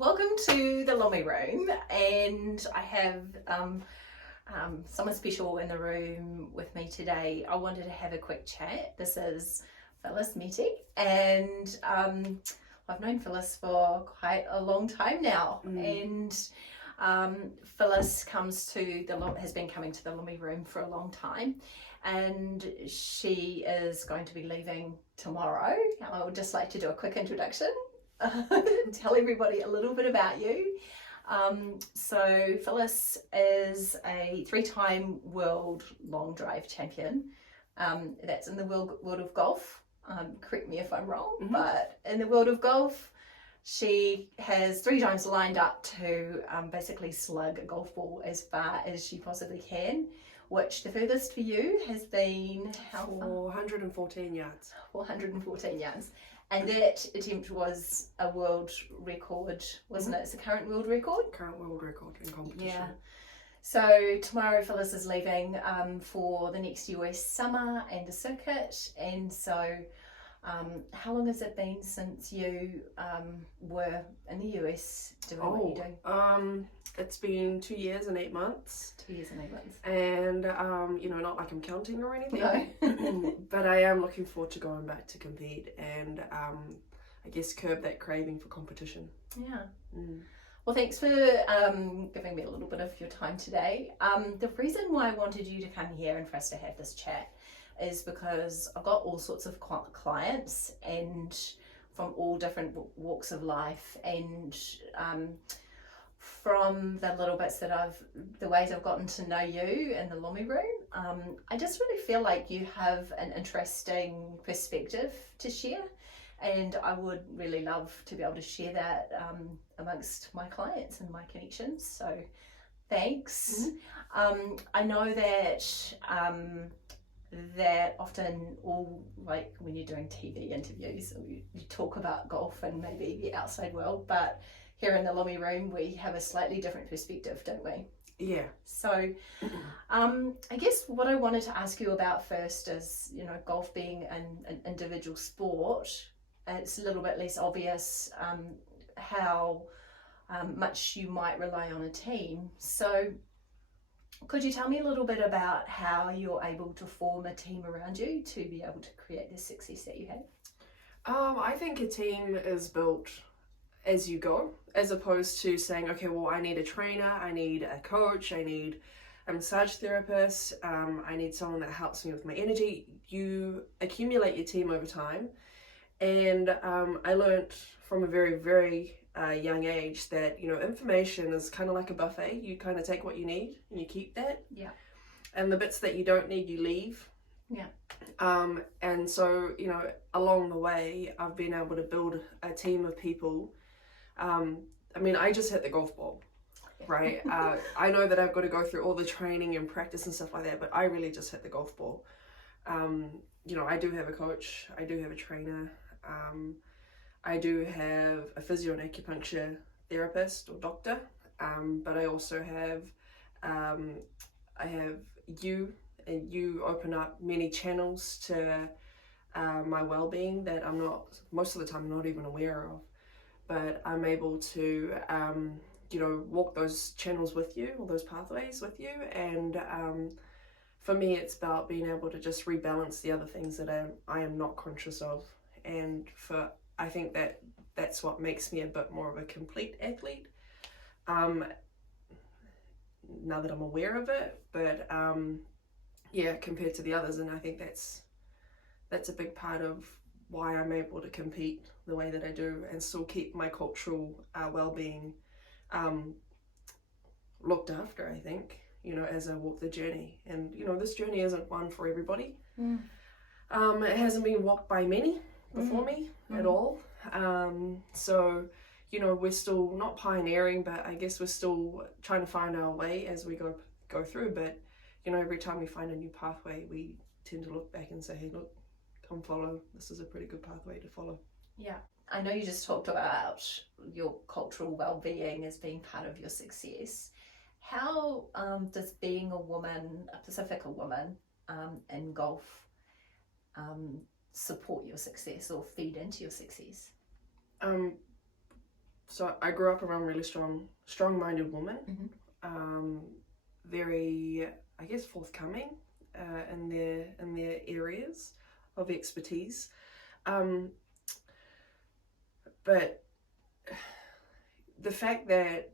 Welcome to the Lomi Room, and I have someone special in the room with me today. I wanted to have a quick chat. This is Phillis Meti, and I've known Phillis for quite a long time now, and Phillis has been coming to the Lomi Room for a long time, and she is going to be leaving tomorrow. I would just like to do a quick introduction. Tell everybody a little bit about you. So Phillis is a 3-time world long drive champion. That's in the world of golf. Correct me if I'm wrong, but in the world of golf, she has 3 times lined up to basically slug a golf ball as far as she possibly can, which the furthest for you has been how far? 414 yards. 414 yards. And that attempt was a world record, wasn't it? It's the current world record? Current world record in competition. Yeah. So tomorrow Phillis is leaving for the next US summer and the circuit. And so how long has it been since you were in the US doing what you do? It's been 2 years and 8 months. 2 years and 8 months. And, not like I'm counting or anything. No. But I am looking forward to going back to compete and, I guess, curb that craving for competition. Yeah. Well, thanks for giving me a little bit of your time today. The reason why I wanted you to come here and for us to have this chat is because I've got all sorts of clients and from all different walks of life, and from the little bits the ways I've gotten to know you in the Lomi Room, I just really feel like you have an interesting perspective to share, and I would really love to be able to share that amongst my clients and my connections. So thanks. I know that often like when you're doing TV interviews, you talk about golf and maybe the outside world, but here in the Lomi Room we have a slightly different perspective, don't we? Yeah. So I guess what I wanted to ask you about first is, golf being an individual sport, it's a little bit less obvious how much you might rely on a team. So could you tell me a little bit about how you're able to form a team around you to be able to create the success that you have? I think a team is built as you go, as opposed to saying, okay, well, I need a trainer, I need a coach, I need a massage therapist, I need someone that helps me with my energy. You accumulate your team over time. And I learned from a very, very young age that, information is kind of like a buffet. You kind of take what you need and you keep that. Yeah. And the bits that you don't need, you leave. Yeah. And so, along the way, I've been able to build a team of people. I just hit the golf ball, right? I know that I've got to go through all the training and practice and stuff like that, but I really just hit the golf ball. I do have a coach, I do have a trainer, I do have a physio and acupuncture therapist or doctor, but I also have, I have you, and you open up many channels to my well-being that I'm most of the time not even aware of, but I'm able to, walk those channels with you, or those pathways with you, and for me, it's about being able to just rebalance the other things that I am not conscious of. And I think that's what makes me a bit more of a complete athlete. Now that I'm aware of it, but compared to the others, and I think that's a big part of why I'm able to compete the way that I do and still keep my cultural well-being looked after, I think. As I walk the journey. And, this journey isn't one for everybody. It hasn't been walked by many before me at all. So, we're still not pioneering, but I guess we're still trying to find our way as we go through. But, every time we find a new pathway, we tend to look back and say, hey, look, come follow. This is a pretty good pathway to follow. Yeah. I know you just talked about your cultural well-being as being part of your success. How does being a woman, a Pasifika woman, in golf support your success or feed into your success? so I grew up around really strong-minded women, very, I guess, forthcoming in their areas of expertise, but the fact that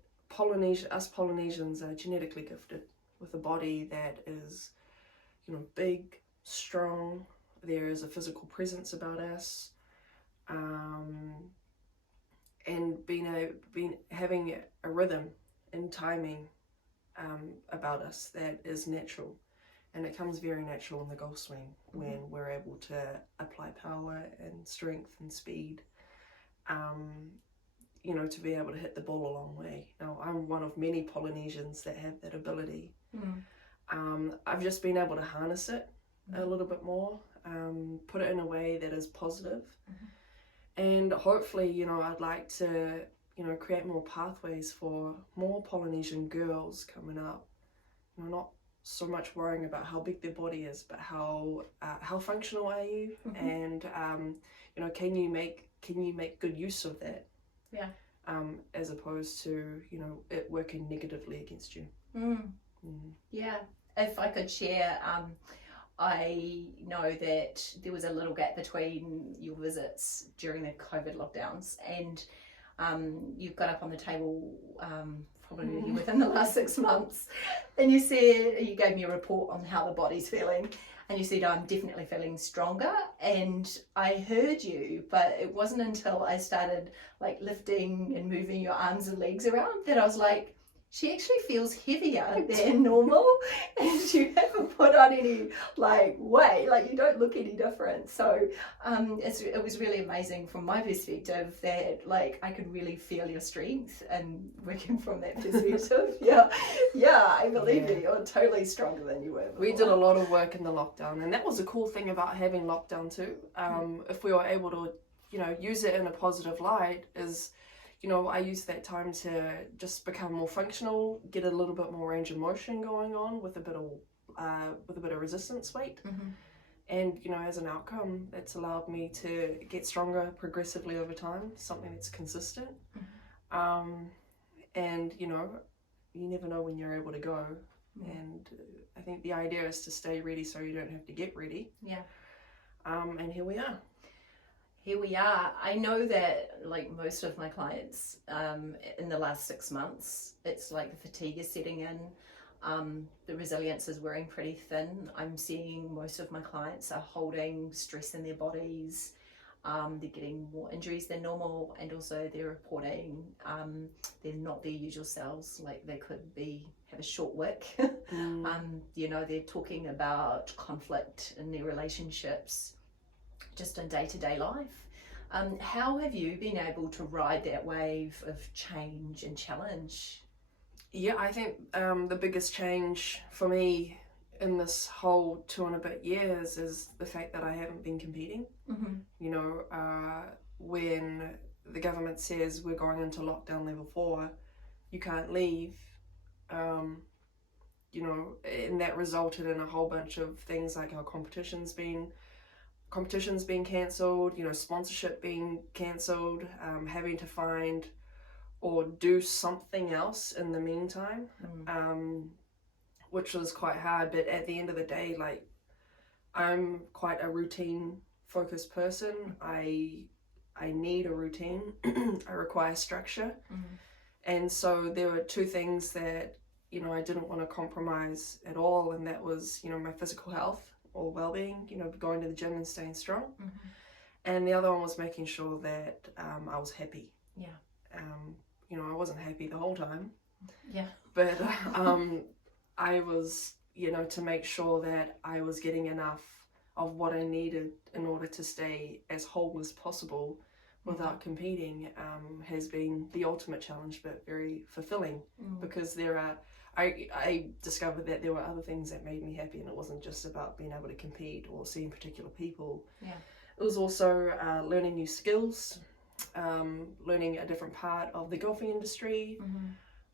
us Polynesians are genetically gifted with a body that is, big, strong. There is a physical presence about us, and having a rhythm and timing about us that is natural, and it comes very natural in the golf swing when we're able to apply power and strength and speed, to be able to hit the ball a long way. Now, I'm one of many Polynesians that have that ability. I've just been able to harness it a little bit more, put it in a way that is positive, and hopefully, I'd like to, create more pathways for more Polynesian girls coming up, not so much worrying about how big their body is, but how functional are you, and can you make good use of that, as opposed to it working negatively against you. Yeah, if I could share, I know that there was a little gap between your visits during the COVID lockdowns, and you've got up on the table probably within the last 6 months, and you gave me a report on how the body's feeling, and you said, I'm definitely feeling stronger, and I heard you, but it wasn't until I started like lifting and moving your arms and legs around that I was like, she actually feels heavier than normal, and you haven't put on any weight, you don't look any different. So it was really amazing from my perspective that I could really feel your strength, and working from that perspective, I believe you. You're totally stronger than you were before. We did a lot of work in the lockdown, and that was a cool thing about having lockdown too. If we were able to, use it in a positive light, is I used that time to just become more functional, get a little bit more range of motion going on with a bit of resistance weight, and as an outcome, it's allowed me to get stronger progressively over time, something that's consistent. And you never know when you're able to go, and I think the idea is to stay ready so you don't have to get ready. And here we are. I know that most of my clients in the last 6 months, it's the fatigue is setting in, the resilience is wearing pretty thin. I'm seeing most of my clients are holding stress in their bodies, they're getting more injuries than normal, and also they're reporting they're not their usual selves, they could have a short wick. They're talking about conflict in their relationships, just in day-to-day life. How have you been able to ride that wave of change and challenge? Yeah, I think the biggest change for me in this whole 2 and a bit years is the fact that I haven't been competing. When the government says we're going into lockdown level 4, you can't leave, and that resulted in a whole bunch of things like our competitions being cancelled, sponsorship being cancelled, having to find or do something else in the meantime, which was quite hard. But at the end of the day, I'm quite a routine focused person. I need a routine. I require structure. And so there were 2 things that I didn't want to compromise at all, and that was my physical health or well-being, going to the gym and staying strong. And the other one was making sure that I was happy. I wasn't happy the whole time. But I was, to make sure that I was getting enough of what I needed in order to stay as whole as possible without competing, has been the ultimate challenge, but very fulfilling, because I discovered that there were other things that made me happy, and it wasn't just about being able to compete or seeing particular people. It was also learning new skills, learning a different part of the golfing industry,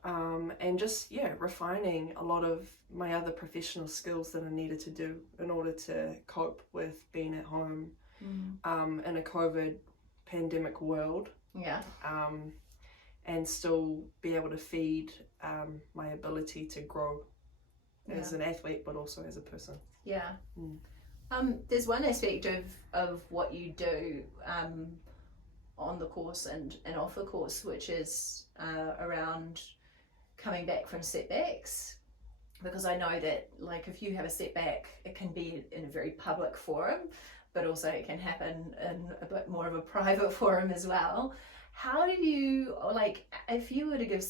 and just refining a lot of my other professional skills that I needed to do in order to cope with being at home in a COVID pandemic world. and still be able to feed my ability to grow as an athlete, but also as a person. Yeah. There's one aspect of what you do on the course and off the course, which is around coming back from setbacks, because I know that like if you have a setback, it can be in a very public forum, but also it can happen in a bit more of a private forum as well. How do you, like, if you were to give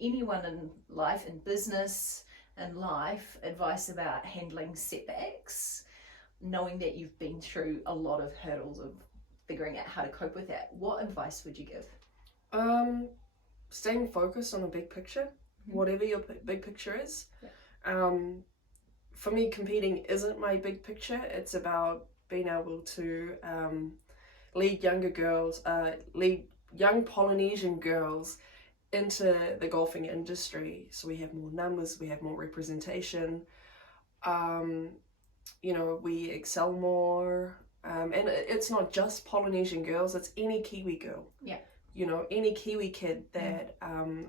anyone in life, in business and life, advice about handling setbacks, knowing that you've been through a lot of hurdles of figuring out how to cope with that, what advice would you give? Staying focused on a big picture, whatever your big picture is. For me, competing isn't my big picture. It's about being able to lead young Polynesian girls into the golfing industry, so we have more numbers, we have more representation, we excel more, and it's not just Polynesian girls, it's any Kiwi girl. Any Kiwi kid that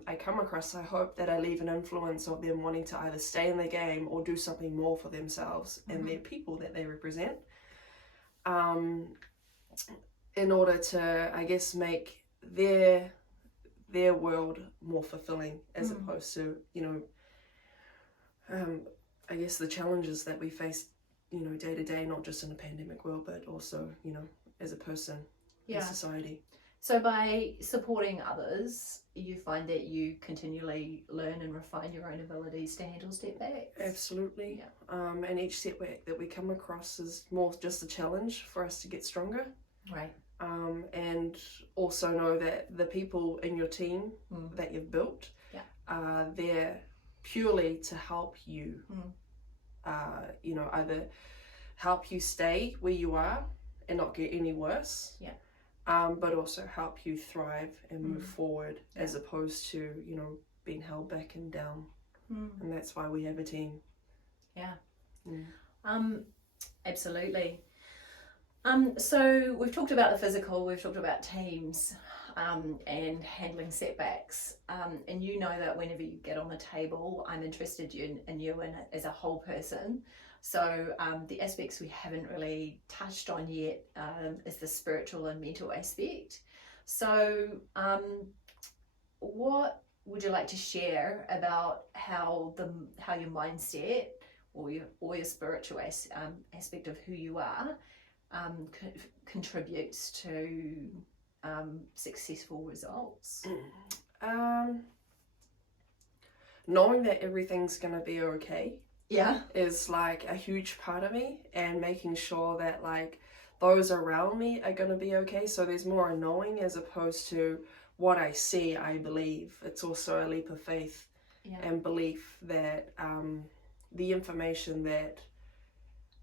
I come across. I hope that I leave an influence of them wanting to either stay in the game or do something more for themselves and their people that they represent, in order to, I guess, make their world more fulfilling, as opposed to, I guess the challenges that we face, day to day, not just in a pandemic world, but also, as a person in society. So by supporting others, you find that you continually learn and refine your own abilities to handle setbacks? Absolutely. And each setback that we come across is more just a challenge for us to get stronger. Right. And also know that the people in your team that you've built are there purely to help you, either help you stay where you are and not get any worse, but also help you thrive and move forward, as opposed to, being held back and down. And that's why we have a team. Absolutely. So we've talked about the physical, we've talked about teams, and handling setbacks, and you know that whenever you get on the table, I'm interested in you as a whole person. So the aspects we haven't really touched on yet is the spiritual and mental aspect. So what would you like to share about how your mindset or your spiritual aspect of who you are contributes to successful results? Knowing that everything's going to be okay is like a huge part of me, and making sure that like those around me are going to be okay. So there's more a knowing as opposed to what I see, I believe. It's also a leap of faith and belief that the information that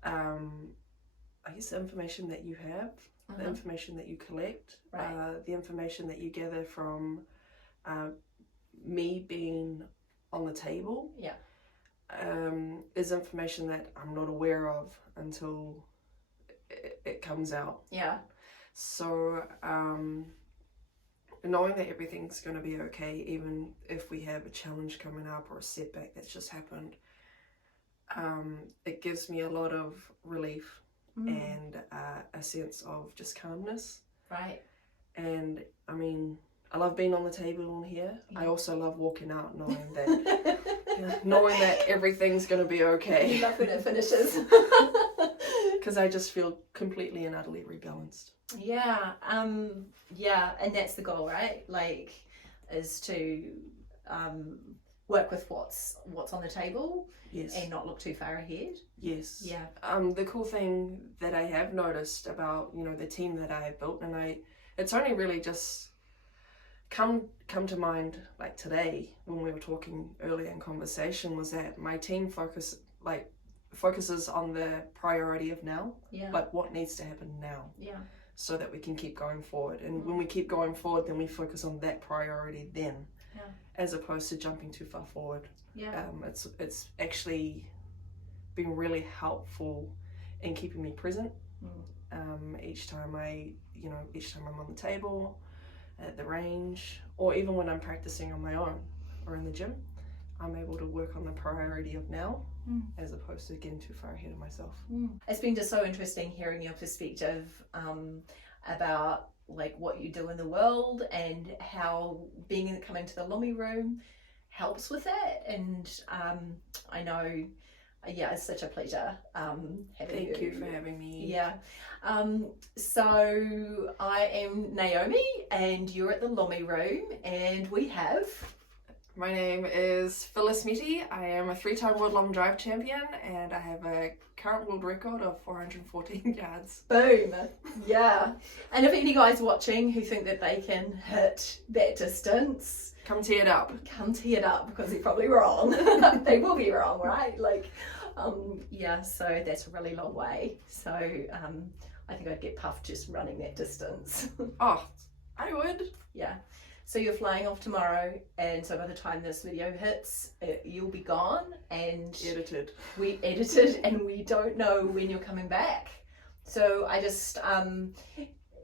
I guess the information that you have, the information that you collect, the information that you gather from me being on the table, is information that I'm not aware of until it comes out. So knowing that everything's going to be okay, even if we have a challenge coming up or a setback that's just happened, it gives me a lot of relief and a sense of just calmness. Right. And I mean, I love being on the table in here. I also love walking out knowing that knowing that everything's going to be okay. You love when it finishes. Because I just feel completely and utterly rebalanced. And that's the goal, right? Like, is to work with what's on the table, and not look too far ahead. The cool thing that I have noticed about the team that I have built, and it's only really just come to mind like today when we were talking earlier in conversation, was that my team focuses on the priority of now, like what needs to happen now, so that we can keep going forward. And when we keep going forward, then we focus on that priority then, as opposed to jumping too far forward. It's actually been really helpful in keeping me present. Each time I'm on the table, at the range, or even when I'm practicing on my own or in the gym, I'm able to work on the priority of now as opposed to getting too far ahead of myself. It's been just so interesting hearing your perspective about like what you do in the world and how coming to the Lomi Room helps with that. And I know, it's such a pleasure having you. Thank you for having me. Yeah. So I am Naomi and you're at the Lomi Room, and we have... My name is Phillis Meti. I am a 3-time world long drive champion, and I have a current world record of 414 yards. Boom! Yeah. And if any guys watching who think that they can hit that distance, come tee it up. Come tee it up, because they're probably wrong. They will be wrong, right? So that's a really long way. So I think I'd get puffed just running that distance. Oh, I would. Yeah. So you're flying off tomorrow, and so by the time this video hits, you'll be gone and edited. We edited, and we don't know when you're coming back. So I just, I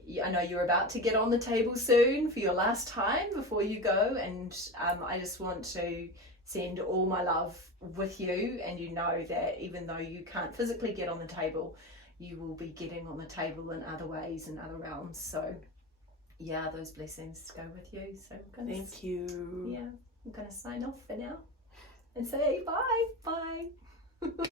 know you're about to get on the table soon for your last time before you go, and I just want to send all my love with you, and you know that even though you can't physically get on the table, you will be getting on the table in other ways and other realms. So yeah, those blessings go with you. So thank you. Yeah, I'm gonna sign off for now and say bye.